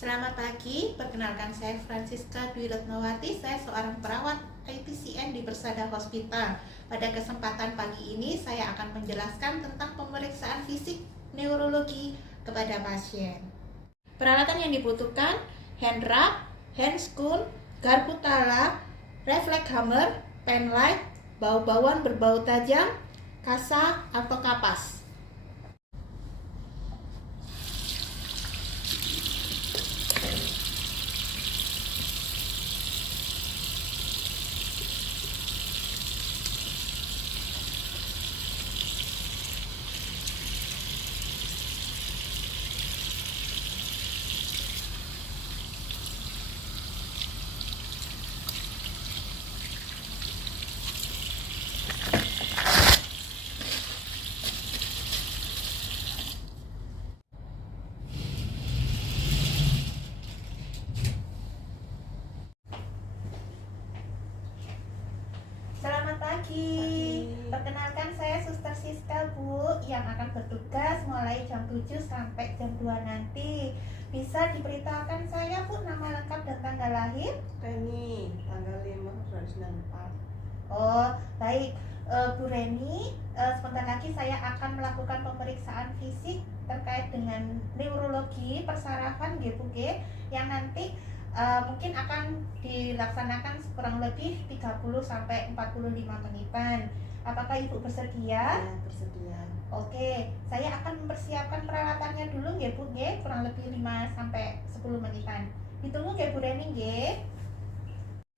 Selamat pagi, perkenalkan saya Francisca Dwi Retnowati. Saya seorang perawat IPCN di Persada Hospital. Pada kesempatan pagi ini saya akan menjelaskan tentang pemeriksaan fisik neurologi kepada pasien. Peralatan yang dibutuhkan: hand wrap, hand scoon, garpu tala, refleks hammer, pen light, bau-bauan berbau tajam, kasa atau kapas. Selamat pagi. Perkenalkan saya Suster Siska Bu yang akan bertugas mulai jam 7 sampai jam 2 nanti. Bisa diberitahukan saya Bu nama lengkap dan tanggal lahir? Reni, tanggal 5 2004. Oh, baik. Bu Reni, sebentar lagi saya akan melakukan pemeriksaan fisik terkait dengan neurologi persarafan Bu yang nanti mungkin akan dilaksanakan kurang lebih 30 sampai 45 menitan. Apakah Ibu bersedia? Ya, bersedia. Oke, saya akan mempersiapkan peralatannya dulu Bu, kurang lebih 5 sampai 10 menitan. Ditunggu Bu Reni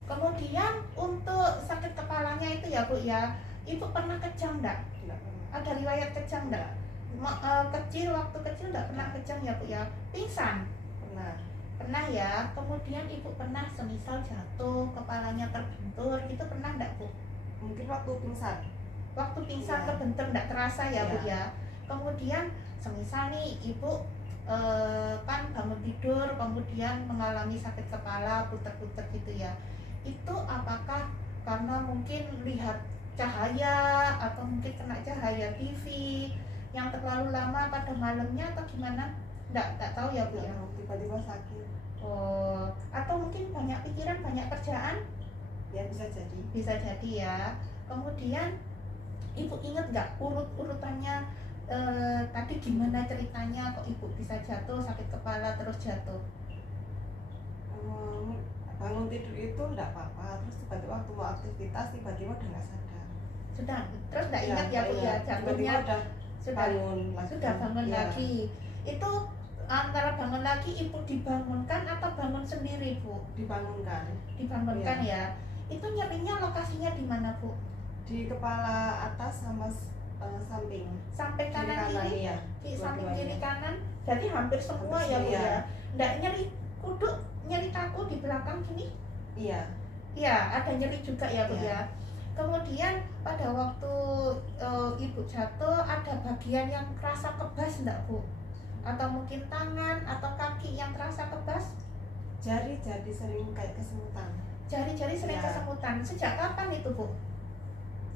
Kemudian untuk sakit kepalanya itu ya Bu ya, Ibu pernah kejang enggak? Tidak pernah. Ada riwayat kejang enggak? Waktu kecil enggak pernah kejang ya Bu ya? Pingsan? Pernah. Pernah ya. Kemudian Ibu pernah semisal jatuh, kepalanya terbentur, itu pernah enggak Bu? Mungkin waktu pingsan. Waktu pingsan Ya. terbentur enggak terasa ya Bu Ya. ya. Kemudian semisal nih Ibu kan bangun tidur kemudian mengalami sakit kepala, puter-puter gitu ya. Itu apakah karena mungkin lihat cahaya atau mungkin kena cahaya TV yang terlalu lama pada malamnya atau gimana? Enggak tahu ya Bu ya. Tiba-tiba sakit. Oh, atau mungkin banyak pikiran, banyak kerjaan? Ya, bisa jadi. Bisa jadi ya. Kemudian Ibu ingat nggak urutannya tadi gimana ceritanya kok Ibu bisa jatuh, sakit kepala terus jatuh? Bangun tidur itu enggak apa-apa, terus tiba-tiba waktu mau aktivitas tiba-tiba udah nggak sadar. Terus nggak ingat ya Bu ya, jatuhnya Sudah bangun lagi. Sudah bangun Ya. lagi. Itu antara bangun lagi Ibu dibangunkan atau bangun sendiri Bu? Dibangunkan. Dibangunkan ya. Itu nyerinya lokasinya di mana Bu? Di kepala atas sama samping. Samping kanan kiri? ya. Di samping Dua-duanya. kiri kanan. Jadi hampir semua Hampir ya Bu semua, ya. ya. Nggak nyeri kuduk, nyeri kaku di belakang sini? Iya. Iya, ada nyeri juga ya Bu Iya. ya. Kemudian pada waktu Ibu jatuh ada bagian yang terasa kebas enggak Bu? Atau mungkin tangan atau kaki yang terasa kebas? Jari-jari sering kayak kesemutan. Jari-jari sering Ya. kesemutan. Sejak kapan itu Bu?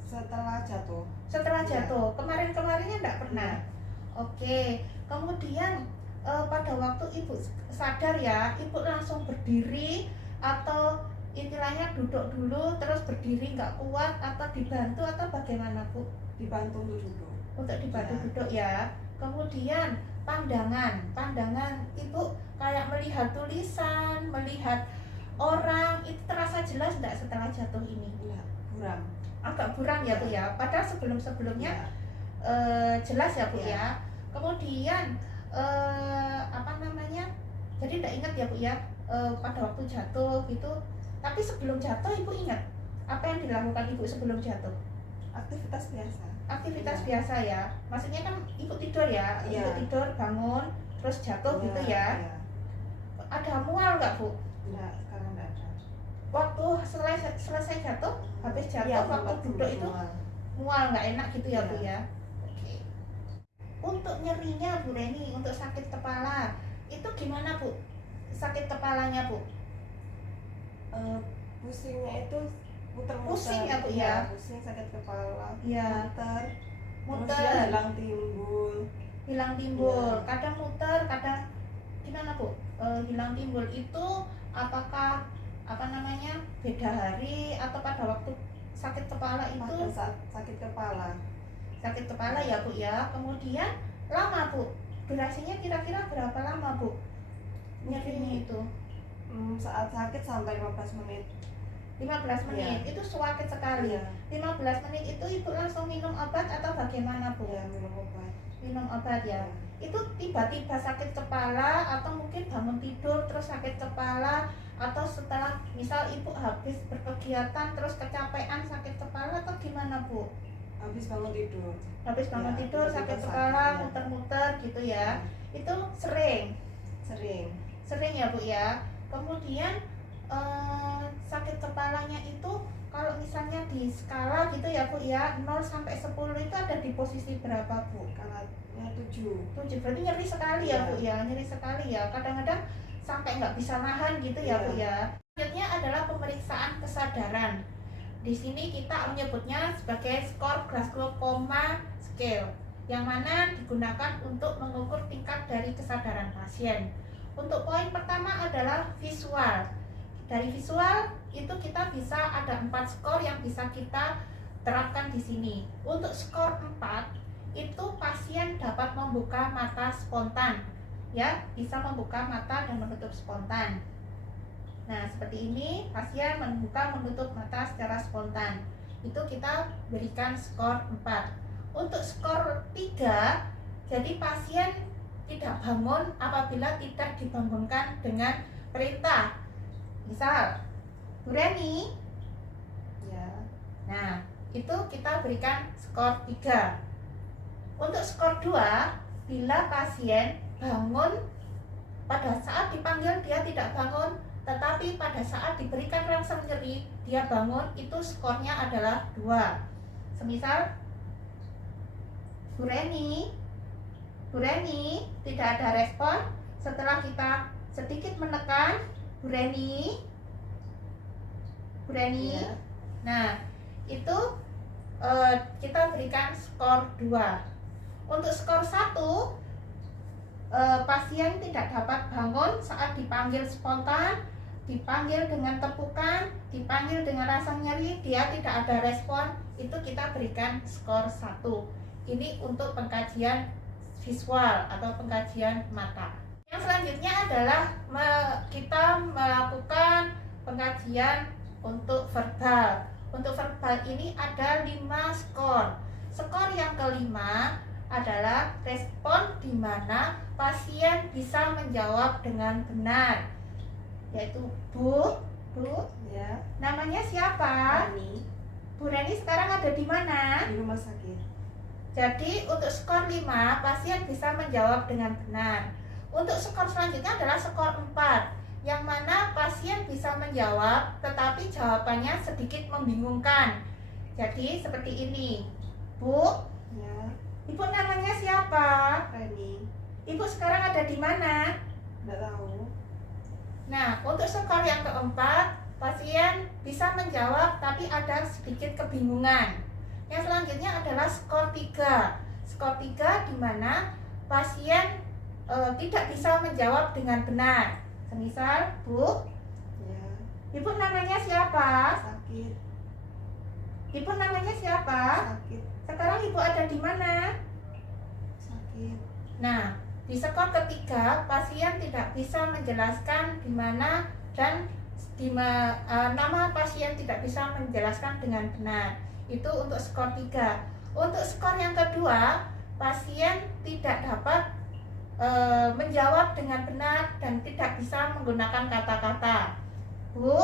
Setelah jatuh. Setelah Ya. jatuh. Kemarin-kemarinnya enggak pernah? Iya. Oke. Kemudian pada waktu Ibu sadar ya, Ibu langsung berdiri atau istilahnya duduk dulu terus berdiri nggak kuat atau dibantu atau bagaimana Bu? Dibantu untuk duduk. Untuk dibantu Ya. duduk ya. Kemudian pandangan Ibu kayak melihat tulisan, melihat orang, itu terasa jelas nggak setelah jatuh ini? Iya, buram. Agak buram ya Bu ya. Padahal sebelumnya Iya. jelas ya Bu Ya. ya. Kemudian jadi tidak ingat ya Bu ya pada waktu jatuh gitu. Tapi sebelum jatuh Ibu ingat apa yang dilakukan Ibu sebelum jatuh? Aktivitas biasa. Aktivitas Iya. biasa ya. Maksudnya kan Ibu tidur ya, Iya. Ibu tidur bangun terus jatuh gitu ya. Iya. Ada mual nggak Bu? Enggak, sekarang enggak ada. Waktu selesai jatuh, habis jatuh Iya, waktu sempat duduk itu mual. mual nggak enak gitu ya Iya. Bu ya. Oke. Untuk nyerinya Bu Reni, untuk sakit kepala itu gimana Bu? Sakit kepalanya Bu? Pusingnya itu muter-muter. Pusing ya, Bu, ya? Iya, pusing, sakit kepala. Iya. Muter. Terus dia Muter, hilang timbul. hilang timbul, Iya. kadang muter, kadang gimana Bu? Hilang timbul itu apakah beda hari atau pada waktu sakit kepala itu? Pada saat sakit kepala. Sakit kepala ya Bu ya. Kemudian lama Bu, durasinya kira-kira berapa lama Bu nyerinya itu? Saat sakit sampai 15 menit. 15 menit itu sakit sekali. Iya. 15 menit itu Ibu langsung minum obat atau bagaimana Bu? Ya, minum obat. Minum obat ya. Itu tiba-tiba sakit kepala atau mungkin bangun tidur terus sakit kepala, atau setelah misal Ibu habis berkegiatan terus kecapean sakit kepala, atau gimana Bu? Habis bangun tidur. Habis bangun Ya, tidur tiba-tiba sakit sakit, kepala, ya. muter-muter gitu ya. Itu sering Sering. ya Bu ya. Kemudian sakit kepalanya itu kalau misalnya di skala gitu ya Bu ya, 0 sampai 10 itu ada di posisi berapa Bu? Skalanya 7. 7, berarti nyeri sekali ya Bu ya, nyeri sekali ya. Kadang-kadang sampai nggak bisa nahan gitu ya Bu ya. Selanjutnya adalah pemeriksaan kesadaran. Di sini kita menyebutnya sebagai skor Glasgow Coma Scale, yang mana digunakan untuk mengukur tingkat dari kesadaran pasien. Untuk poin pertama adalah visual. Dari visual itu kita bisa ada 4 skor yang bisa kita terapkan di sini. Untuk skor 4 itu pasien dapat membuka mata spontan, ya, bisa membuka mata dan menutup spontan. Nah, seperti ini pasien membuka menutup mata secara spontan. Itu kita berikan skor 4. Untuk skor 3, jadi pasien tidak bangun apabila tidak dibangunkan dengan perintah. Misal, Bu Reni. Ya. Nah, itu kita berikan skor 3. Untuk skor 2, bila pasien bangun pada saat dipanggil dia tidak bangun, tetapi pada saat diberikan rangsang nyeri dia bangun, itu skornya adalah 2. Semisal Bu Reni tidak ada respon. Setelah kita sedikit menekan Bu Reni. Ya. Nah, itu kita berikan skor 2. Untuk skor 1, pasien tidak dapat bangun saat dipanggil spontan, dipanggil dengan tepukan, dipanggil dengan rasa nyeri, dia tidak ada respon, itu kita berikan skor 1. Ini untuk pengkajian visual atau pengkajian mata. Yang selanjutnya adalah kita melakukan pengkajian untuk verbal. Untuk verbal ini ada 5 skor. Skor yang kelima adalah respon di mana pasien bisa menjawab dengan benar, yaitu Bu, Ya. namanya siapa? Reni. Bu Reni sekarang ada di mana? Di rumah sakit. Jadi untuk skor 5 pasien bisa menjawab dengan benar. Untuk skor selanjutnya adalah skor 4, yang mana pasien bisa menjawab tetapi jawabannya sedikit membingungkan. Jadi seperti ini. Bu, Ya. Ibu namanya siapa? Reni. Ibu sekarang ada di mana? Nggak tahu. Nah, untuk skor yang keempat, pasien bisa menjawab tapi ada sedikit kebingungan. Yang selanjutnya adalah skor 3. Skor 3 di mana pasien tidak bisa menjawab dengan benar. Semisal, Bu, Ya. Ibu namanya siapa? Sakit. Ibu namanya siapa? Sakit. Sekarang Ibu ada di mana? Sakit. Nah, di skor ketiga, pasien tidak bisa menjelaskan di mana dan nama pasien tidak bisa menjelaskan dengan benar. Itu untuk skor 3. Untuk skor yang kedua, pasien tidak dapat menjawab dengan benar dan tidak bisa menggunakan kata-kata. Bu,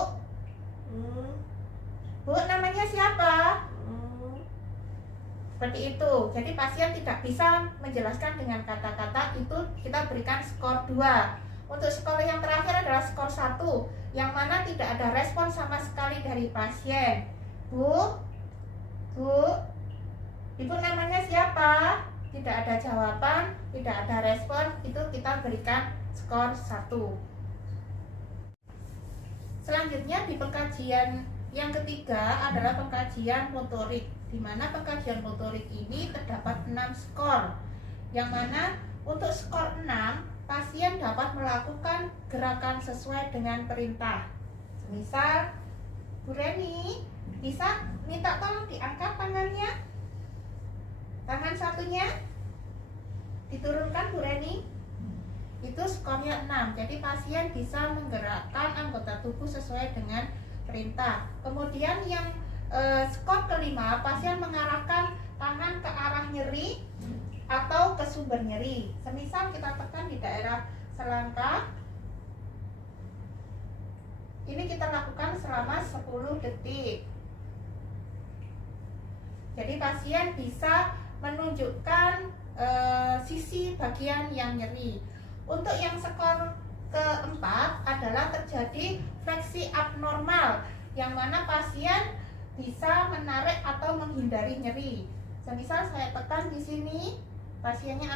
Bu namanya siapa? Seperti itu. Jadi pasien tidak bisa menjelaskan dengan kata-kata, itu kita berikan skor 2. Untuk skor yang terakhir adalah skor 1, yang mana tidak ada respon sama sekali dari pasien. Bu, Ibu namanya siapa? Tidak ada jawaban, tidak ada respon, itu kita berikan skor 1. Selanjutnya di pengkajian yang ketiga adalah pengkajian motorik, di mana pengkajian motorik ini terdapat 6 skor, yang mana untuk skor 6 pasien dapat melakukan gerakan sesuai dengan perintah. Misal, Bu Reni bisa minta tolong diangkat tangannya. Tangan satunya diturunkan, Bu Reni. Itu skornya 6. Jadi pasien bisa menggerakkan anggota tubuh sesuai dengan perintah. Kemudian yang skor kelima, pasien mengarahkan tangan ke arah nyeri atau ke sumber nyeri. Semisal kita tekan di daerah selangkah. Ini kita lakukan selama 10 detik. Jadi pasien bisa menunjukkan sisi bagian yang nyeri. Untuk yang skor keempat adalah terjadi fleksi abnormal, yang mana pasien bisa menarik atau menghindari nyeri. Semisal saya tekan di sini, pasiennya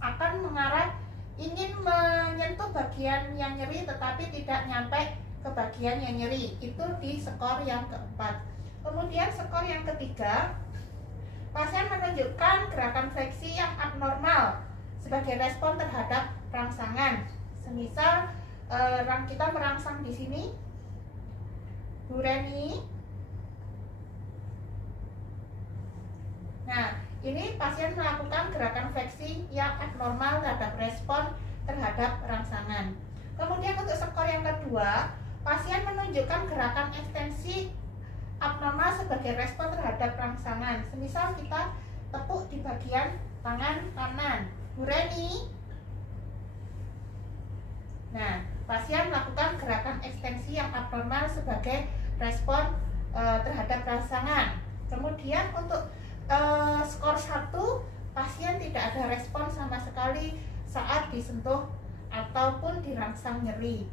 akan mengarah ingin menyentuh bagian yang nyeri tetapi tidak nyampe ke bagian yang nyeri. Itu di skor yang keempat. Kemudian skor yang ketiga, pasien menunjukkan gerakan fleksi yang abnormal sebagai respon terhadap rangsangan. Semisal kita merangsang di sini, Bu Reni. Nah, ini pasien melakukan gerakan fleksi yang abnormal terhadap respon terhadap rangsangan. Kemudian untuk skor yang kedua, pasien menunjukkan gerakan ekstensi abnormal sebagai respon terhadap rangsangan. Semisal kita tepuk di bagian tangan kanan, Bu Reni. Nah, pasien melakukan gerakan ekstensi yang abnormal sebagai respon terhadap rangsangan. Kemudian untuk skor 1, pasien tidak ada respon sama sekali saat disentuh ataupun dirangsang nyeri.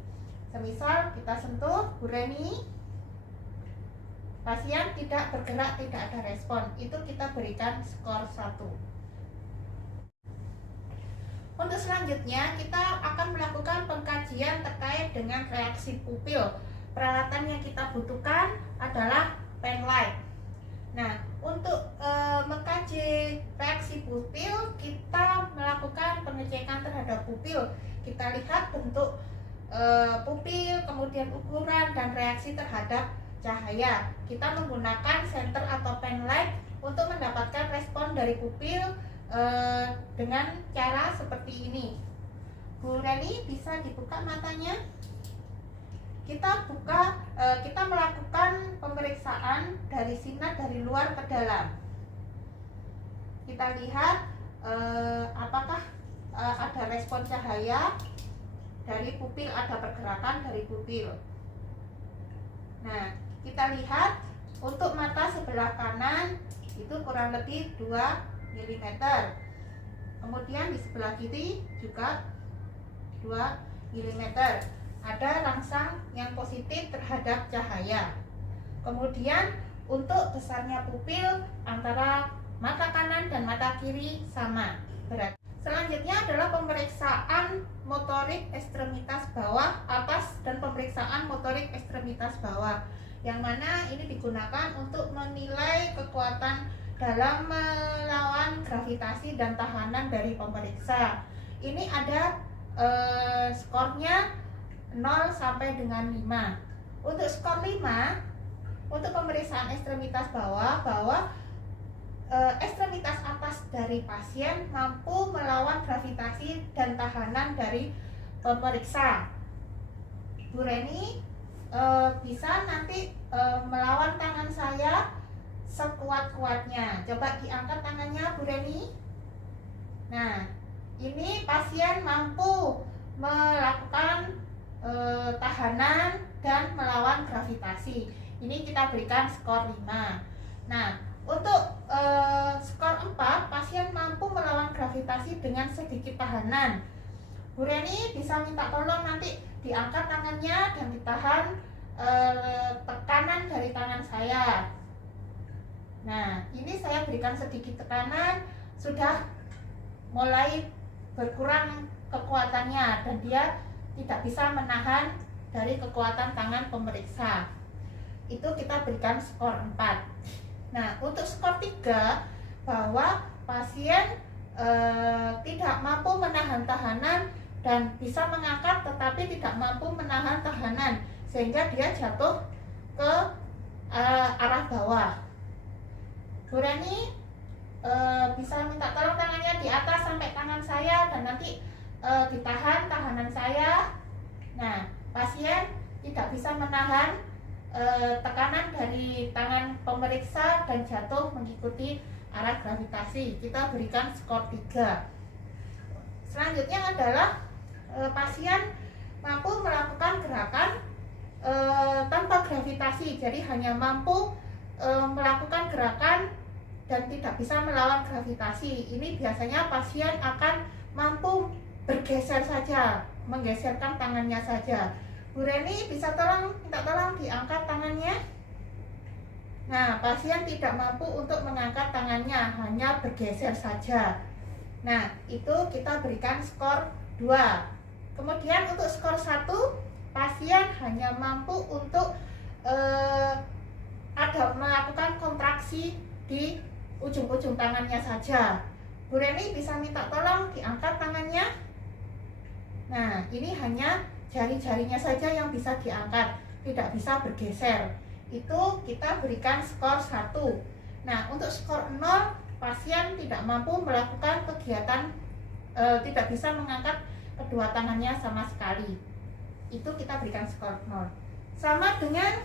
Semisal kita sentuh Bu Reni, pasien tidak bergerak, tidak ada respon. Itu kita berikan skor 1. Untuk selanjutnya kita akan melakukan pengkajian terkait dengan reaksi pupil. Peralatan yang kita butuhkan adalah pen light. Nah, untuk mengkaji reaksi pupil, kita melakukan pengecekan terhadap pupil. Kita lihat bentuk pupil, kemudian ukuran dan reaksi terhadap cahaya. Kita menggunakan senter atau pen light untuk mendapatkan respon dari pupil dengan cara seperti ini. Bu Reni bisa dibuka matanya. Kita melakukan pemeriksaan dari sinar dari luar ke dalam. Kita lihat apakah ada respon cahaya dari pupil, ada pergerakan dari pupil. Nah, kita lihat untuk mata sebelah kanan itu kurang lebih 2 mm. Kemudian di sebelah kiri juga 2 mm. Ada rangsang yang positif terhadap cahaya. Kemudian untuk besarnya pupil antara mata kanan dan mata kiri sama berat. Selanjutnya adalah pemeriksaan motorik ekstremitas bawah atas dan pemeriksaan motorik ekstremitas bawah, yang mana ini digunakan untuk menilai kekuatan dalam melawan gravitasi dan tahanan dari pemeriksa. Ini ada skornya 0 sampai dengan 5. Untuk skor 5, untuk pemeriksaan ekstremitas bawah, bahwa ekstremitas atas dari pasien mampu melawan gravitasi dan tahanan dari pemeriksa. Bu Reni bisa nanti melawan tangan saya sekuat-kuatnya. Coba diangkat tangannya, Bu Reni. Nah, ini pasien mampu melakukan tahanan dan melawan gravitasi. Ini kita berikan skor 5. Nah, untuk skor 4, pasien mampu melawan gravitasi dengan sedikit tahanan. Bu Reni bisa minta tolong nanti diangkat tangannya dan ditahan tekanan dari tangan saya. Nah, ini saya berikan sedikit tekanan, sudah mulai berkurang kekuatannya dan dia tidak bisa menahan dari kekuatan tangan pemeriksa. Itu kita berikan skor 4. Nah, untuk skor 3, bahwa pasien tidak mampu menahan tahanan dan bisa mengangkat tetapi tidak mampu menahan tahanan sehingga dia jatuh ke arah bawah. Bu Reni bisa minta tolong tangannya di atas sampai tangan saya dan nanti ditahan tahanan saya. Nah, pasien tidak bisa menahan tekanan dari tangan pemeriksa dan jatuh mengikuti arah gravitasi. Kita berikan skor 3. Selanjutnya adalah pasien mampu melakukan gerakan tanpa gravitasi, jadi hanya mampu melakukan gerakan dan tidak bisa melawan gravitasi. Ini biasanya pasien akan mampu bergeser saja, menggeserkan tangannya saja. Bu Reni bisa minta tolong diangkat tangannya. Nah, pasien tidak mampu untuk mengangkat tangannya, hanya bergeser saja. Nah, itu kita berikan skor 2. Kemudian untuk skor 1, pasien hanya mampu untuk melakukan kontraksi di ujung-ujung tangannya saja. Bu Reni bisa minta tolong diangkat tangannya. Nah, ini hanya jari-jarinya saja yang bisa diangkat, tidak bisa bergeser. Itu kita berikan skor 1. Nah, untuk skor 0, pasien tidak mampu melakukan kegiatan, tidak bisa mengangkat kedua tangannya sama sekali. Itu kita berikan skor 0. Sama dengan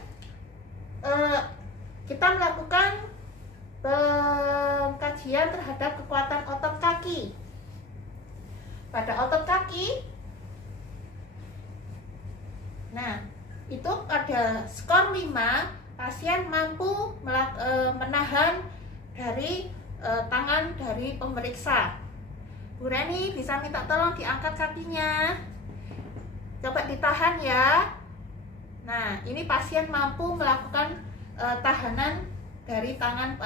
kita melakukan pengkajian terhadap kekuatan otot kaki. Pada otot kaki, nah, itu pada skor 5, pasien mampu menahan dari tangan dari pemeriksa. Bu Reni bisa minta tolong diangkat kakinya. Coba ditahan ya. Nah, ini pasien mampu melakukan tahanan dari tangan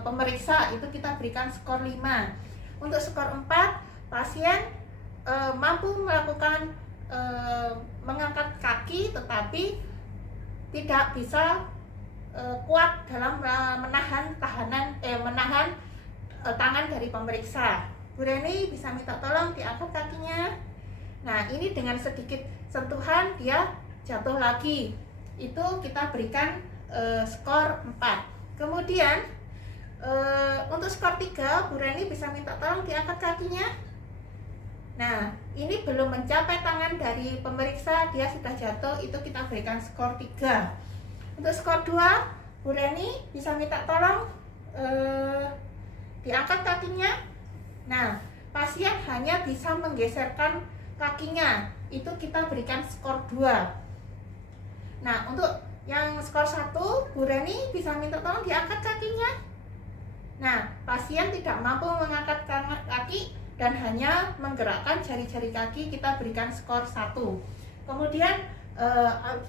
pemeriksa, itu kita berikan skor 5. Untuk skor 4, pasien mampu melakukan mengangkat kaki tetapi tidak bisa kuat dalam menahan tangan dari pemeriksa. Bu Reni bisa minta tolong diangkat kakinya. Nah, ini dengan sedikit sentuhan dia jatuh lagi. Itu kita berikan skor 4. Kemudian untuk skor 3, Bu Reni bisa minta tolong diangkat kakinya. Nah, ini belum mencapai tangan dari pemeriksa, dia sudah jatuh, itu kita berikan skor 3. Untuk skor 2, Bu Reni bisa minta tolong diangkat kakinya. Nah, pasien hanya bisa menggeserkan kakinya, itu kita berikan skor 2. Nah, untuk yang skor 1, Bu Reni bisa minta tolong diangkat kakinya. Nah, pasien tidak mampu mengangkat kaki dan hanya menggerakkan jari-jari kaki, kita berikan skor 1. Kemudian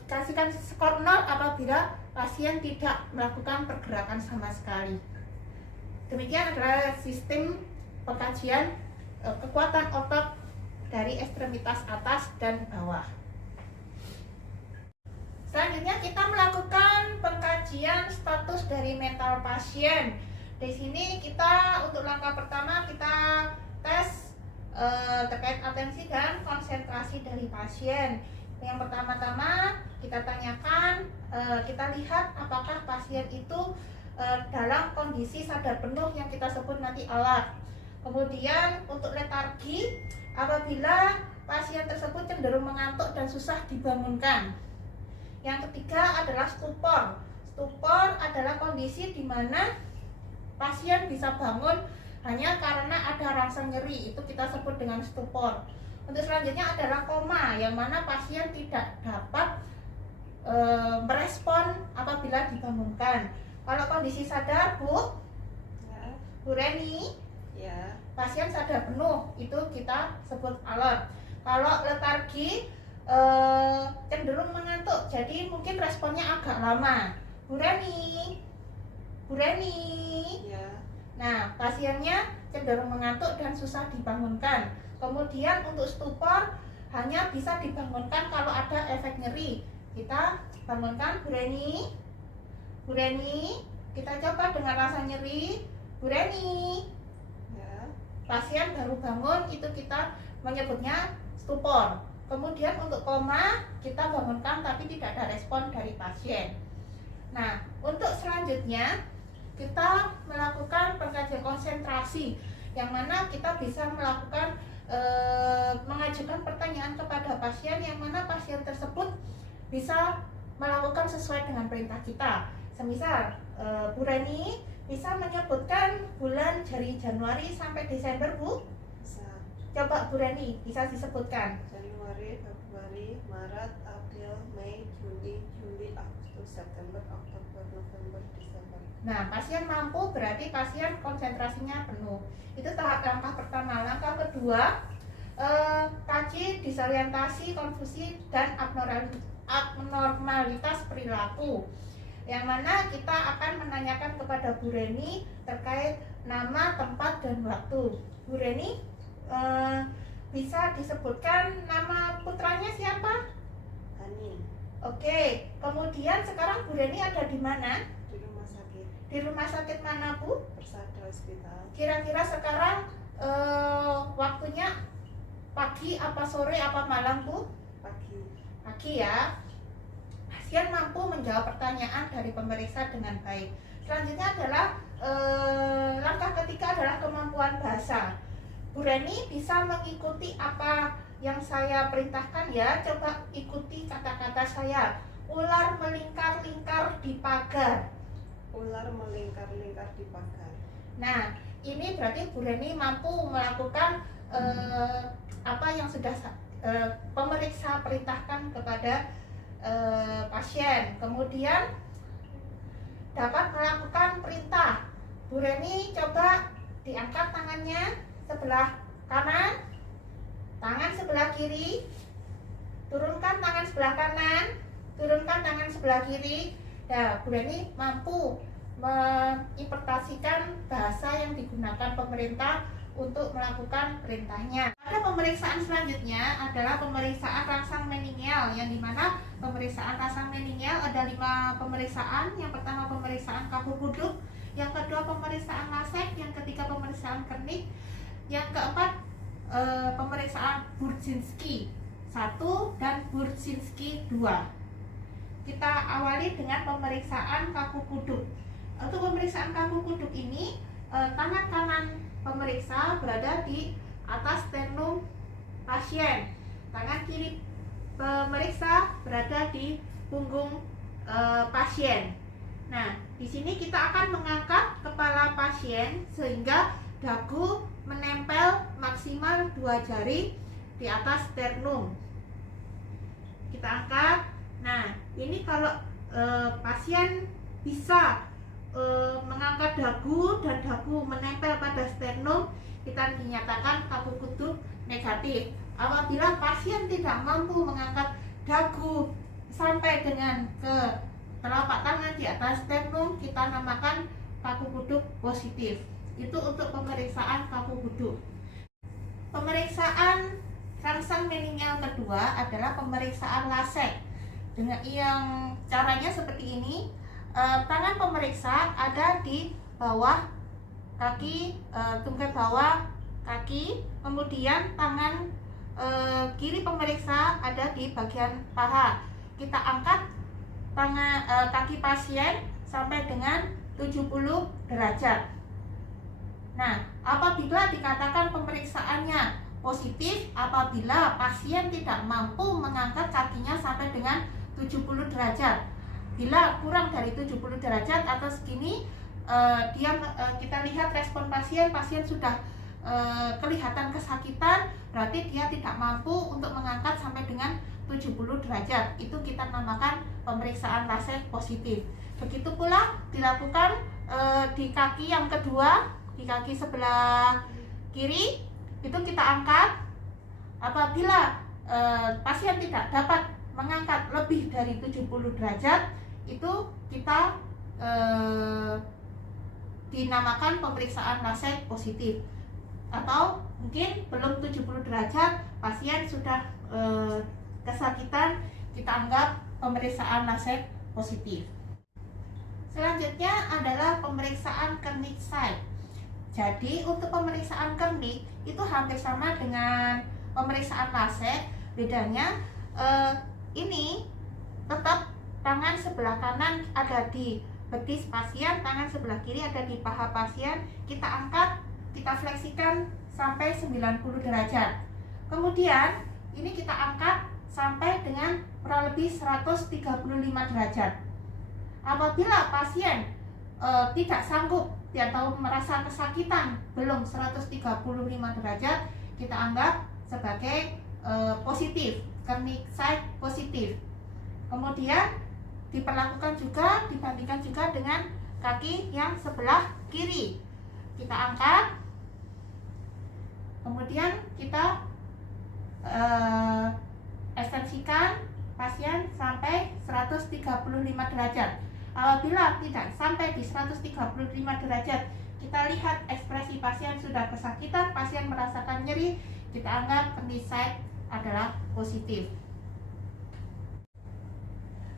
kasihkan skor 0 apabila pasien tidak melakukan pergerakan sama sekali. Demikian adalah sistem pengkajian kekuatan otot dari ekstremitas atas dan bawah. Selanjutnya kita melakukan pengkajian status dari mental pasien. Di sini kita untuk langkah pertama kita tes terkait atensi dan konsentrasi dari pasien. Yang pertama-tama kita tanyakan, kita lihat apakah pasien itu dalam kondisi sadar penuh yang kita sebut nanti alert. Kemudian untuk letargi, apabila pasien tersebut cenderung mengantuk dan susah dibangunkan. Yang ketiga adalah stupor. Stupor adalah kondisi di mana pasien bisa bangun hanya karena ada rasa nyeri, itu kita sebut dengan stupor. Untuk selanjutnya adalah koma, yang mana pasien tidak dapat merespon apabila dibangunkan. Kalau kondisi sadar, Bu Reni, ya, pasien sadar penuh, itu kita sebut alert. Kalau letargi, cenderung mengantuk, jadi mungkin responnya agak lama. Bu Reni, ya. nah, pasiennya cenderung mengantuk dan susah dibangunkan. Kemudian untuk stupor hanya bisa dibangunkan kalau ada efek nyeri. Kita bangunkan Bu Reni, kita coba dengan rasa nyeri. Bu Reni, Ya. pasien baru bangun itu kita menyebutnya stupor. Kemudian untuk koma kita bangunkan tapi tidak ada respon dari pasien. Nah, untuk selanjutnya kita melakukan pengkajian konsentrasi yang mana kita bisa melakukan mengajukan pertanyaan kepada pasien yang mana pasien tersebut bisa melakukan sesuai dengan perintah kita. Semisal Bu Reni bisa menyebutkan bulan dari Januari sampai Desember, Bu? Bisa. Coba Bu Reni bisa disebutkan. Januari, Februari, Maret, April, Mei, Juni, Juli, Agustus, September, Oktober, November, Desember. Nah, pasien mampu berarti pasien konsentrasinya penuh. Itu tahap langkah pertama. Langkah kedua, kaji disorientasi, konfusi, dan abnormalitas perilaku. Yang mana kita akan menanyakan kepada Bu Reni terkait nama, tempat, dan waktu. Bu Reni, bisa disebutkan nama putranya siapa? Hani. Oke, kemudian sekarang Bu Reni ada di mana? Di rumah sakit Di rumah sakit mana, Bu? Persada Hospital. Kira-kira sekarang waktunya pagi apa sore apa malam, Bu? Pagi. Pagi ya. Pasien mampu menjawab pertanyaan dari pemeriksa dengan baik. Selanjutnya adalah langkah ketiga adalah kemampuan bahasa. Bu Reni bisa mengikuti apa yang saya perintahkan ya. Coba ikuti kata-kata saya. Ular melingkar-lingkar di pagar. Ular melingkar-lingkar di pagar. Nah, ini berarti Bu Reni mampu melakukan apa yang sudah pemeriksa perintahkan kepada pasien. Kemudian dapat melakukan perintah. Bu Reni coba diangkat tangannya sebelah kanan, tangan sebelah kiri, turunkan tangan sebelah kanan, turunkan tangan sebelah kiri. Nah, Bu Reni mampu menginterpretasikan bahasa yang digunakan pemerintah untuk melakukan perintahnya. Pada pemeriksaan selanjutnya adalah pemeriksaan rangsang meningeal, yang dimana pemeriksaan rangsang meningeal ada 5 pemeriksaan. Yang pertama pemeriksaan kaku kuduk, yang kedua pemeriksaan lasek, yang ketiga pemeriksaan kernik, yang keempat pemeriksaan Burzynski 1 dan Burzynski 2. Kita awali dengan pemeriksaan kaku kuduk. Untuk pemeriksaan kaku kuduk ini tangan kanan pemeriksa berada di atas sternum pasien, tangan kiri pemeriksa berada di punggung pasien. Nah, di sini kita akan mengangkat kepala pasien sehingga dagu menempel maksimal 2 jari di atas sternum. Kita angkat. Nah, ini kalau pasien bisa mengangkat dagu dan dagu menempel pada sternum, kita dinyatakan kaku kuduk negatif. Apabila pasien tidak mampu mengangkat dagu sampai dengan ke telapak tangan di atas sternum, kita namakan kaku kuduk positif. Itu untuk pemeriksaan kaku kuduk. Pemeriksaan rangsang meningeal kedua adalah pemeriksaan lasek. Dengan yang caranya seperti ini. Tangan pemeriksa ada di bawah kaki, tungkai bawah kaki, kemudian tangan kiri pemeriksa ada di bagian paha. Kita angkat tangan kaki pasien sampai dengan 70 derajat. Nah, apabila dikatakan pemeriksaannya positif apabila pasien tidak mampu mengangkat kakinya sampai dengan 70 derajat. Bila kurang dari 70 derajat atau segini, kita lihat respon pasien sudah kelihatan kesakitan, berarti dia tidak mampu untuk mengangkat sampai dengan 70 derajat. Itu kita namakan pemeriksaan lasek positif. Begitu pula dilakukan di kaki yang kedua, di kaki sebelah kiri, itu kita angkat. Apabila pasien tidak dapat mengangkat lebih dari 70 derajat, itu kita dinamakan pemeriksaan lasek positif. Atau mungkin belum 70 derajat, pasien sudah kesakitan, kita anggap pemeriksaan lasek positif. Selanjutnya adalah pemeriksaan Kernig site. Jadi untuk pemeriksaan kernik itu hampir sama dengan pemeriksaan lasek. Bedanya ini tetap tangan sebelah kanan ada di betis pasien, tangan sebelah kiri ada di paha pasien. Kita angkat, kita fleksikan sampai 90 derajat. Kemudian ini kita angkat sampai dengan kurang lebih 135 derajat. Apabila pasien tidak sanggup atau merasa kesakitan belum 135 derajat, kita anggap sebagai positif, kernik side positif. Kemudian diperlakukan juga, dibandingkan juga dengan kaki yang sebelah kiri. Kita angkat, kemudian kita ekstensikan pasien sampai 135 derajat. Apabila tidak sampai di 135 derajat, kita lihat ekspresi pasien sudah kesakitan, pasien merasakan nyeri, kita anggap kernik side adalah positif.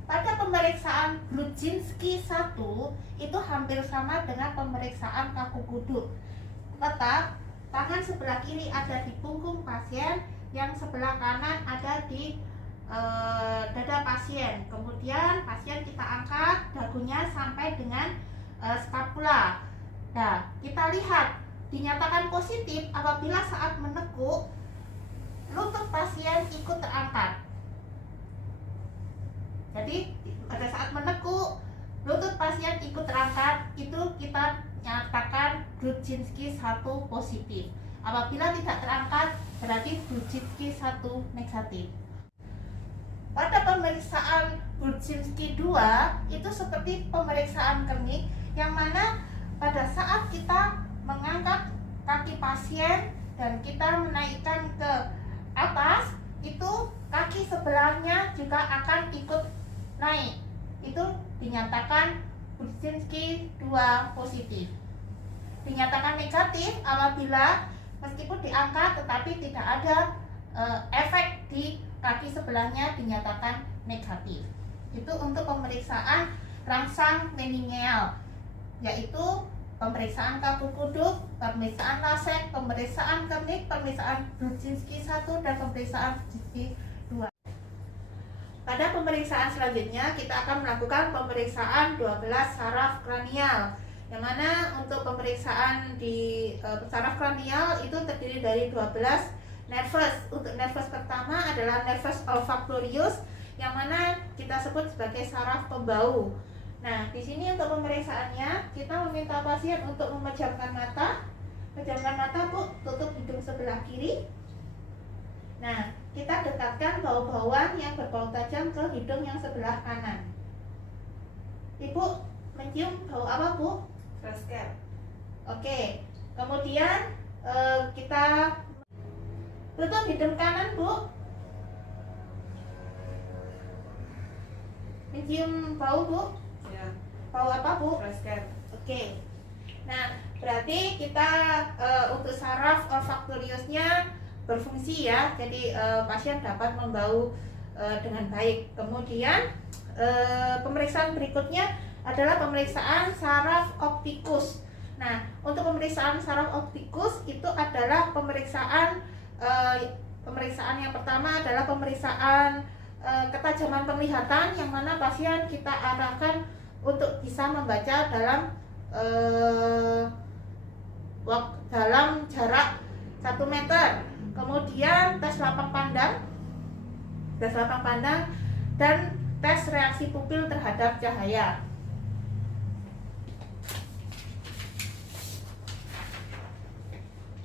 Pada pemeriksaan Grudzinski 1 itu hampir sama dengan pemeriksaan kaku kuduk. Tetap tangan sebelah kiri ada di punggung pasien, yang sebelah kanan ada di dada pasien. Kemudian pasien kita angkat dagunya sampai dengan skapula. Nah, kita lihat dinyatakan positif apabila saat menekuk lutut pasien ikut terangkat. Jadi pada saat menekuk lutut pasien ikut terangkat, itu kita nyatakan Grudzinski 1 positif. Apabila tidak terangkat berarti Grudzinski 1 negatif. Pada pemeriksaan Grudzinski 2 itu seperti pemeriksaan kernik, yang mana pada saat kita mengangkat kaki pasien dan kita menaikkan ke atas, itu kaki sebelahnya juga akan ikut naik. Itu dinyatakan Grudzinski 2 positif. Dinyatakan negatif apabila meskipun diangkat tetapi tidak ada efek di kaki sebelahnya, dinyatakan negatif. Itu untuk pemeriksaan rangsang meningeal, yaitu pemeriksaan kaku kuduk, pemeriksaan lasek, pemeriksaan kernik, pemeriksaan Grudzinski 1, dan pemeriksaan Grudzinski 2. Pada pemeriksaan selanjutnya kita akan melakukan pemeriksaan 12 saraf kranial, yang mana untuk pemeriksaan di saraf kranial itu terdiri dari 12 nervus. Untuk nervus pertama adalah nervus olfactorius, yang mana kita sebut sebagai saraf pembau. Nah, di sini untuk pemeriksaannya kita meminta pasien untuk memejamkan mata. Pejamkan mata, Bu, tutup hidung sebelah kiri. Nah, kita dekatkan bau-bauan yang berbau tajam ke hidung yang sebelah kanan. Ibu mencium bau apa, Bu? Fresh care. Oke. Kemudian kita tutup hidung kanan, Bu. Mencium bau, Bu? Ya. Bau apa, Bu? Fresh care. Oke. Nah, berarti kita untuk saraf olfaktoriusnya berfungsi ya. Jadi pasien dapat membau dengan baik. Kemudian pemeriksaan berikutnya adalah pemeriksaan saraf optikus. Nah, untuk pemeriksaan saraf optikus itu adalah pemeriksaan yang pertama adalah pemeriksaan ketajaman penglihatan, yang mana pasien kita arahkan untuk bisa membaca dalam jarak 1 meter. Kemudian tes lapang pandang dan tes reaksi pupil terhadap cahaya.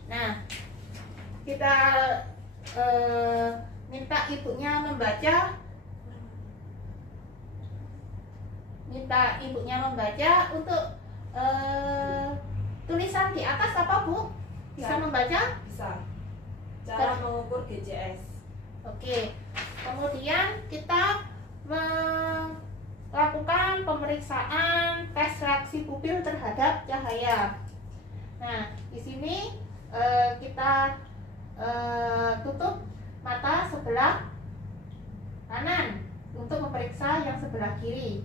Nah, kita minta ibunya membaca untuk tulisan di atas apa, Bu? Bisa membaca? Bisa. Cara mengukur GCS. Oke. Kemudian kita melakukan pemeriksaan tes reaksi pupil terhadap cahaya. Nah, di sini kita tutup mata sebelah kanan untuk memeriksa yang sebelah kiri.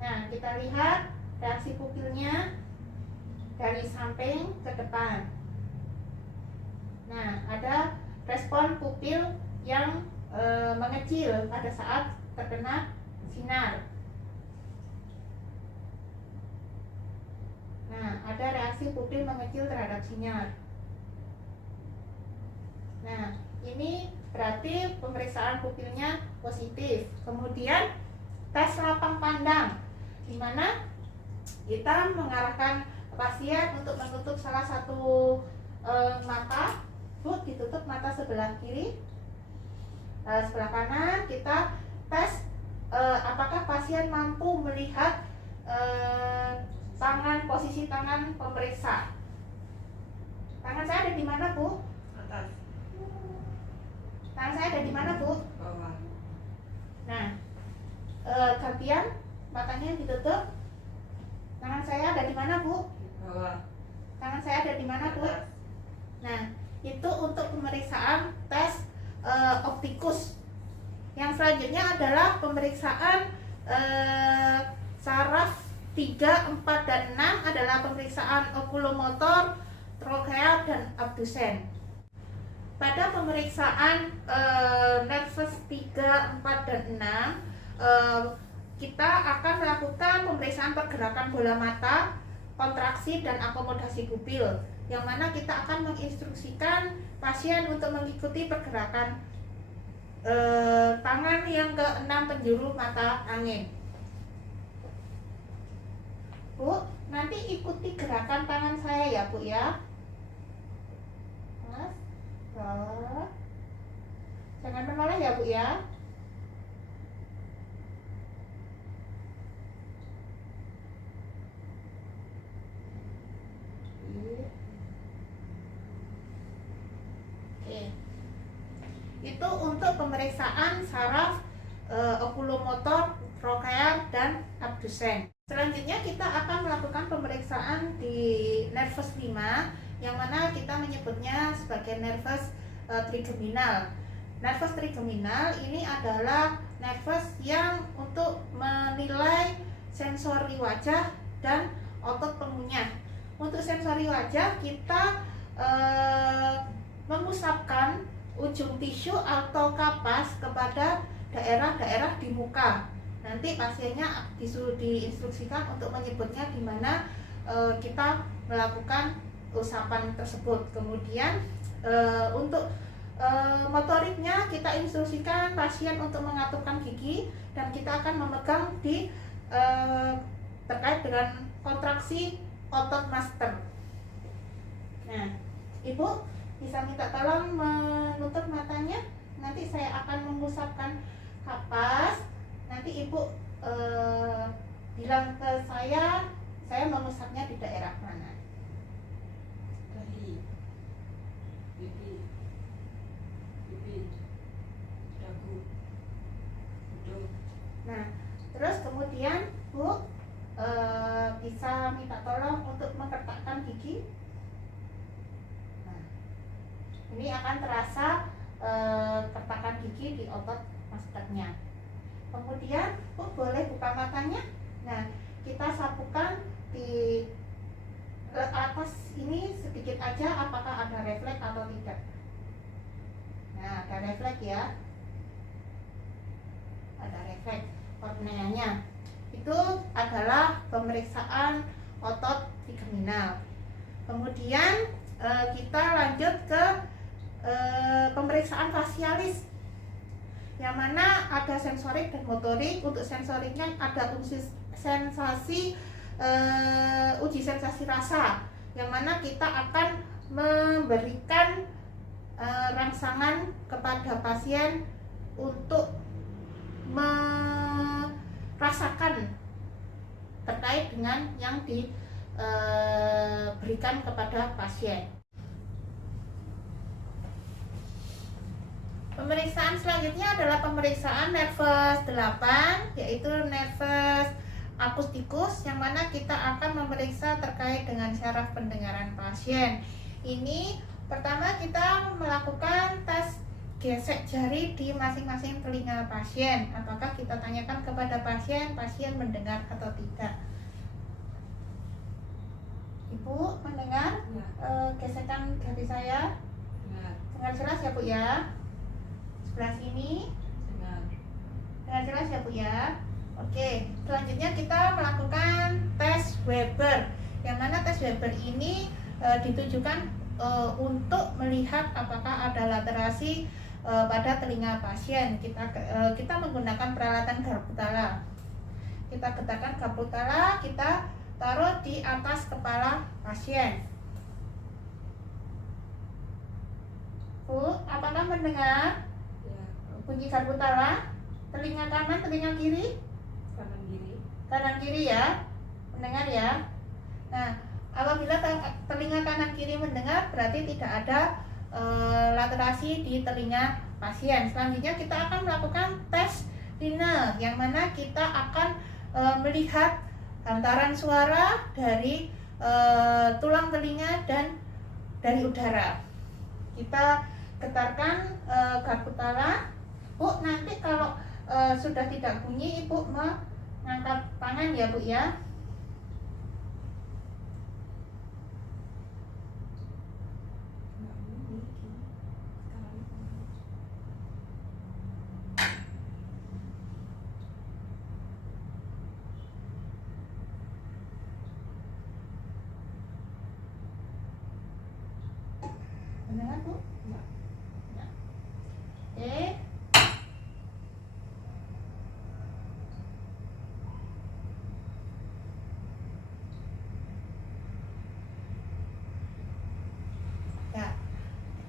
Nah, kita lihat reaksi pupilnya. dari samping ke depan. Nah, ada respon pupil yang mengecil pada saat terkena sinar. Nah, ada reaksi pupil mengecil terhadap sinar. Nah, ini berarti pemeriksaan pupilnya positif. Kemudian tes lapang pandang, di mana kita mengarahkan pasien untuk menutup salah satu mata. Bu, ditutup mata sebelah kiri, sebelah kanan. Kita tes apakah pasien mampu melihat posisi tangan pemeriksa. Tangan saya ada di mana, Bu? Atas. Tangan saya ada di mana, Bu? Bawah. Nah, gantian matanya ditutup. Tangan saya ada di mana, Bu? Bawah. Tangan saya ada di mana, Bu? Atas. Nah, itu untuk pemeriksaan tes optikus. Yang selanjutnya adalah pemeriksaan saraf 3, 4, dan 6 adalah pemeriksaan okulomotor, trokea, dan abdusen. Pada pemeriksaan nervus 3, 4, dan 6, kita akan melakukan pemeriksaan pergerakan bola mata, kontraksi, dan akomodasi pupil, yang mana kita akan menginstruksikan pasien untuk mengikuti pergerakan tangan yang ke-6 penjuru mata angin. Bu, nanti ikuti gerakan tangan saya ya, Bu ya. Mas, bawah. Jangan menoleh ya, Bu ya. Oke. Itu untuk pemeriksaan saraf okulomotor, trokea, dan abdusen. Selanjutnya kita akan melakukan pemeriksaan di nervus 5, yang mana kita menyebutnya sebagai nervus trigeminal. Nervus trigeminal ini adalah nervus yang untuk menilai sensori wajah dan otot pengunyah. Untuk sensori wajah kita mengusapkan ujung tisu atau kapas kepada daerah-daerah di muka. Nanti pasiennya disuruh diinstruksikan untuk menyebutnya di mana kita melakukan usapan tersebut. Kemudian untuk motoriknya kita instruksikan pasien untuk mengaturkan gigi, dan kita akan memegang di terkait dengan kontraksi otot master. Nah, Ibu bisa minta tolong menutup matanya. Nanti saya akan mengusapkan kapas. Nanti Ibu bilang ke saya mengusapnya di daerah mana. Dahi. Pipi. Dagu. Hidung. Nah, terus kemudian Bu bisa minta tolong untuk mengertakkan gigi. Nah, ini akan terasa kertakan gigi di otot masternya. Kemudian Bu boleh buka matanya. Nah, kita sapukan di atas ini sedikit aja, apakah ada refleks atau tidak. Nah, ada refleks ya. Ada refleks korneanya. Itu adalah pemeriksaan otot trigeminal. Kemudian kita lanjut ke pemeriksaan fasialis, yang mana ada sensorik dan motorik. Untuk sensoriknya ada uji sensasi rasa, yang mana kita akan memberikan rangsangan kepada pasien untuk merasakan terkait dengan yang diberikan kepada pasien. Pemeriksaan selanjutnya adalah pemeriksaan nervus 8, yaitu nervus akustikus, yang mana kita akan memeriksa terkait dengan syaraf pendengaran pasien. Ini pertama kita melakukan tes gesek jari di masing-masing telinga pasien. Apakah kita tanyakan kepada pasien mendengar atau tidak. Ibu mendengar gesekan jari saya? Dengar jelas ya Bu ya? Sebelah sini dengar jelas ya Bu ya? Oke, selanjutnya kita melakukan tes Weber, yang mana tes Weber ini ditujukan untuk melihat apakah ada laterasi pada telinga pasien. Kita menggunakan peralatan Garbutala. Kita getarkan Garbutala, kita taruh di atas kepala pasien. Bu, apakah mendengar bunyi Garbutala? Telinga kanan, telinga kiri? Kanan kiri ya, mendengar ya. Nah, apabila telinga kanan kiri mendengar, berarti tidak ada laterasi di telinga pasien. Selanjutnya kita akan melakukan tes Rine, yang mana kita akan melihat hantaran suara dari tulang telinga dan dari udara. Kita getarkan Garbutala. Bu, nanti kalau sudah tidak bunyi, Ibu mengangkat tangan ya Bu ya. Mendengar Bu? Ya. Oke. Ya,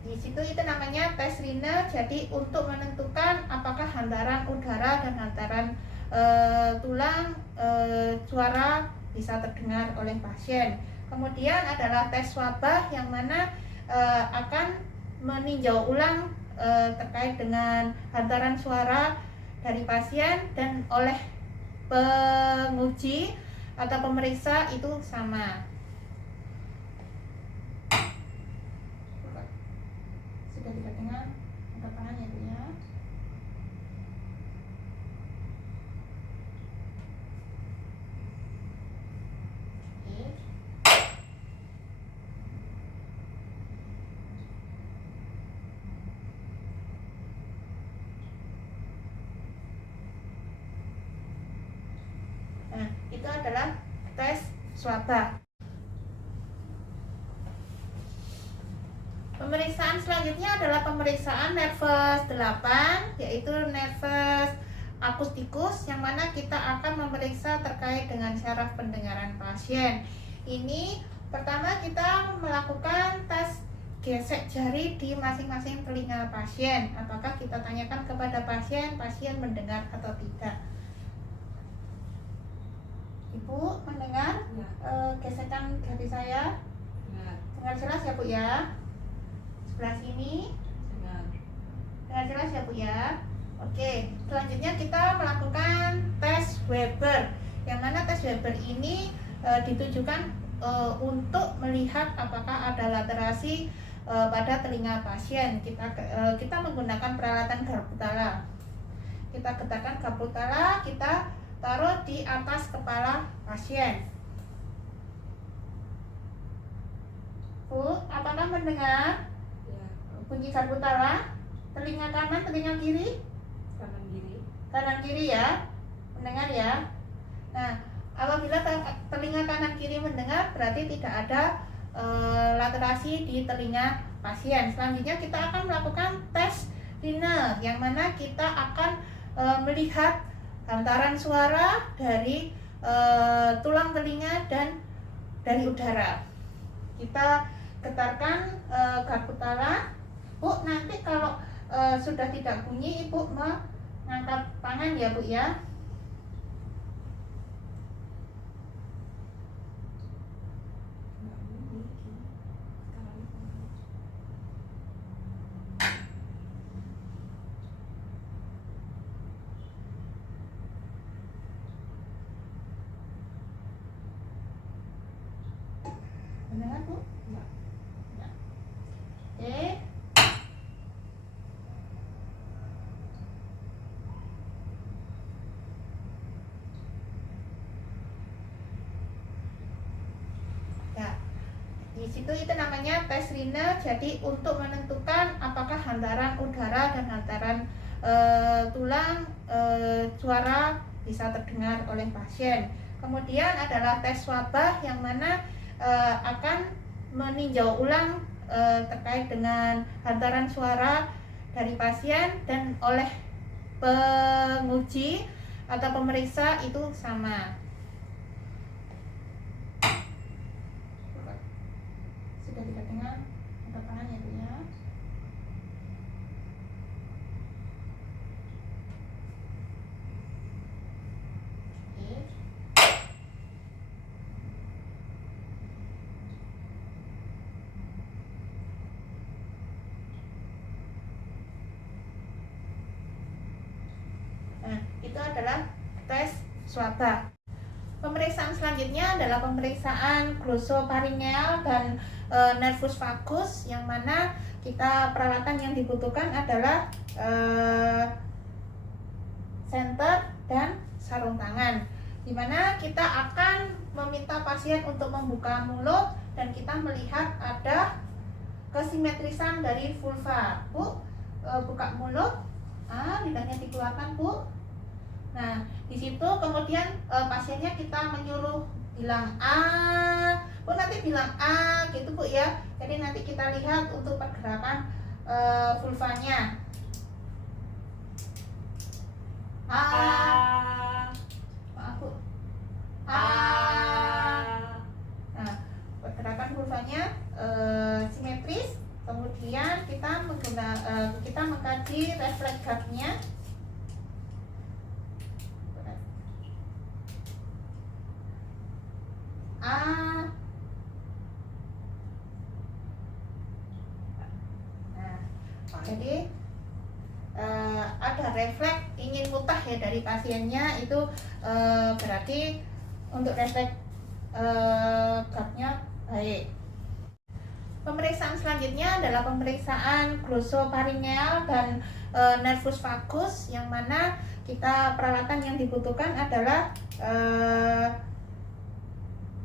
di situ itu namanya tes Rine. Jadi untuk menentukan apakah hantaran udara dan hantaran tulang suara bisa terdengar oleh pasien. Kemudian adalah tes wabah, yang mana akan meninjau ulang terkait dengan hantaran suara dari pasien, dan oleh penguji atau pemeriksa itu sama. Sudah tidak dengar? Angkat tangan ya Bu ya. Oke. Nah, itu adalah tes swaba. Pemeriksaan selanjutnya adalah pemeriksaan nervus 8, yaitu nervus akustikus, yang mana kita akan memeriksa terkait dengan syaraf pendengaran pasien. Ini pertama kita melakukan tes gesek jari di masing-masing telinga pasien. Apakah kita tanyakan kepada pasien mendengar atau tidak. Ibu mendengar gesekan jari saya? Dengar jelas ya Bu ya? Sebelah sini dengar jelas ya Bu ya? Oke, selanjutnya kita melakukan tes Weber, yang mana tes Weber ini ditujukan untuk melihat apakah ada laterasi pada telinga pasien. Kita menggunakan peralatan Garbutala. Kita getarkan Garbutala, kita taruh di atas kepala pasien. Bu, apakah mendengar bunyi Garbutala? Telinga kanan, telinga kiri? Kanan kiri ya, mendengar ya. Nah, apabila telinga kanan kiri mendengar, berarti tidak ada laterasi di telinga pasien. Selanjutnya kita akan melakukan tes Rine, yang mana kita akan melihat hantaran suara dari tulang telinga dan dari udara. Kita getarkan Garbutala. Bu, nanti kalau sudah tidak bunyi, Ibu mengangkat tangan ya Bu ya. Mendengar Bu? Ya. Oke. Ya, di situ itu namanya tes Rine. Jadi untuk menentukan apakah hantaran udara dan hantaran tulang suara bisa terdengar oleh pasien. Kemudian adalah tes wabah yang mana akan meninjau ulang terkait dengan hantaran suara dari pasien dan oleh penguji atau pemeriksa itu sama. Sudah tidak dengar angkat tangannya itu ya. Oke. Nah, itu adalah tes swaba. Pemeriksaan selanjutnya adalah pemeriksaan glosopharyngeal dan nervus vagus, yang mana kita peralatan yang dibutuhkan adalah senter dan sarung tangan, di mana kita akan meminta pasien untuk membuka mulut dan kita melihat ada kesimetrisan dari vulva. Bu, buka mulut, lidahnya dikeluarkan, Bu. Nah, di situ kemudian pasiennya kita menyuruh bilang A, Bu nanti bilang A gitu Bu ya. Jadi nanti kita lihat untuk pergerakan vulvanya. A, maaf Bu. A. Nah, pergerakan vulvanya simetris. Kemudian kita mengkaji refleks gapnya. Jadi ada refleks ingin muntah ya dari pasiennya, itu berarti untuk refleks gapnya baik. Pemeriksaan selanjutnya adalah pemeriksaan glosopharyngeal dan nervus vagus, yang mana kita peralatan yang dibutuhkan adalah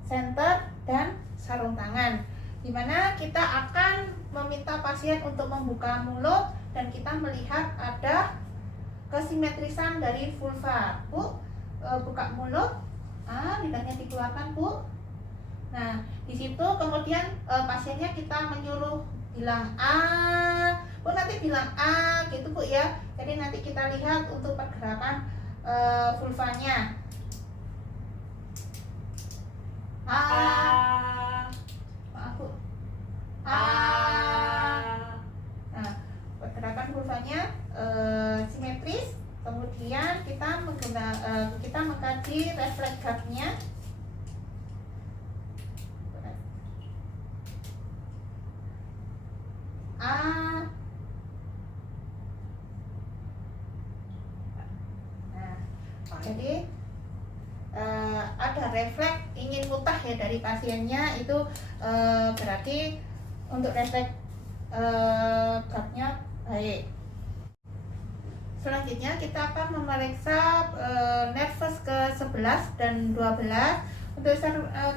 senter dan sarung tangan, di mana kita akan meminta pasien untuk membuka mulut dan kita melihat ada kesimetrisan dari vulva. Bu, buka mulut, lidahnya dikeluarkan Bu. Nah, di situ kemudian pasiennya kita menyuruh bilang A, Bu nanti bilang A gitu Bu ya. Jadi nanti kita lihat untuk pergerakan vulvanya. Maaf Bu. Nah, pergerakan vulvanya simetris. Kemudian kita mengkaji refleks gapnya. Jadi ada refleks ingin muntah ya dari pasiennya, itu berarti untuk refleks gapnya baik. Selanjutnya kita akan memeriksa nervus ke-11 dan 12. Untuk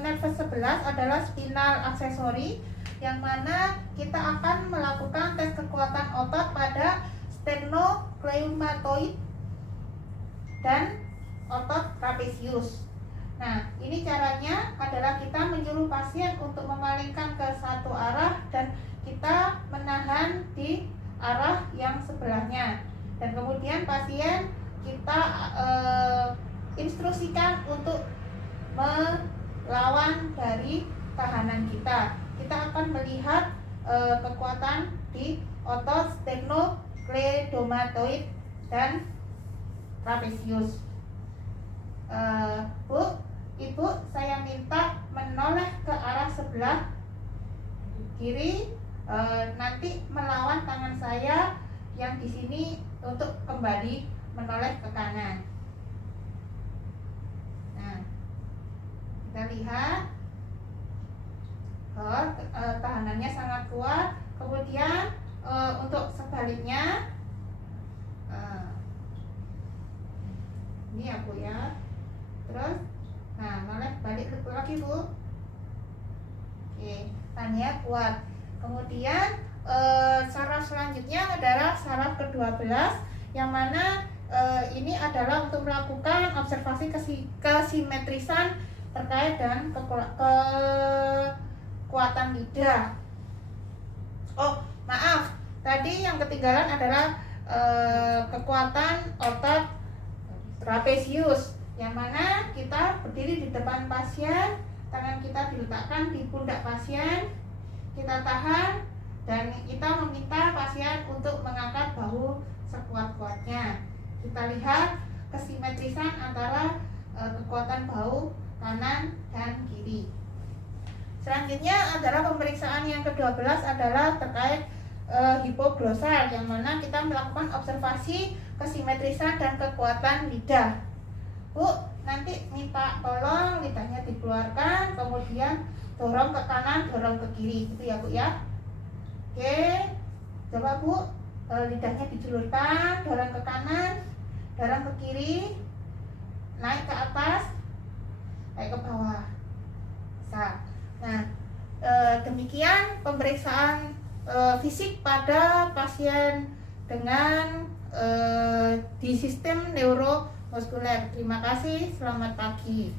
nervus 11 adalah spinal aksesori, yang mana kita akan melakukan tes kekuatan otot pada sternocleidomastoid dan otot trapezius. Nah, ini caranya adalah kita menyuruh pasien untuk memalingkan ke satu arah dan kita menahan di arah yang sebelahnya. Dan kemudian pasien kita instruksikan untuk melawan dari tahanan kita. Kita akan melihat kekuatan di otot sternocleidomastoid dan trapezius. Bu, Ibu, saya minta menoleh ke arah sebelah kiri, nanti melawan tangan saya yang di sini untuk kembali menoleh ke kanan. Nah, kita lihat tahanannya sangat kuat. Kemudian untuk sebaliknya, ini ya Bu ya. Terus, nah noleh balik lagi Bu. Oke, tahannya kuat. Kemudian saraf selanjutnya adalah saraf ke-12, yang mana ini adalah untuk melakukan observasi kesimetrisan terkait dengan kekuatan lidah. Oh, maaf, tadi yang ketinggalan adalah kekuatan otot trapezius, yang mana kita berdiri di depan pasien, tangan kita diletakkan di pundak pasien, kita tahan, dan kita meminta pasien untuk mengangkat bahu sekuat-kuatnya. Kita lihat kesimetrisan antara kekuatan bahu kanan dan kiri. Selanjutnya adalah pemeriksaan yang ke-12 adalah terkait hipoglosal, yang mana kita melakukan observasi kesimetrisan dan kekuatan lidah. Bu, nanti minta tolong lidahnya dikeluarkan, kemudian dorong ke kanan, dorong ke kiri, gitu ya Bu ya. Oke, coba Bu, lidahnya dijulurkan, dorong ke kanan, dorong ke kiri, naik ke atas, naik ke bawah. Nah, demikian pemeriksaan fisik pada pasien dengan di sistem neuromuskuler. Terima kasih, selamat pagi.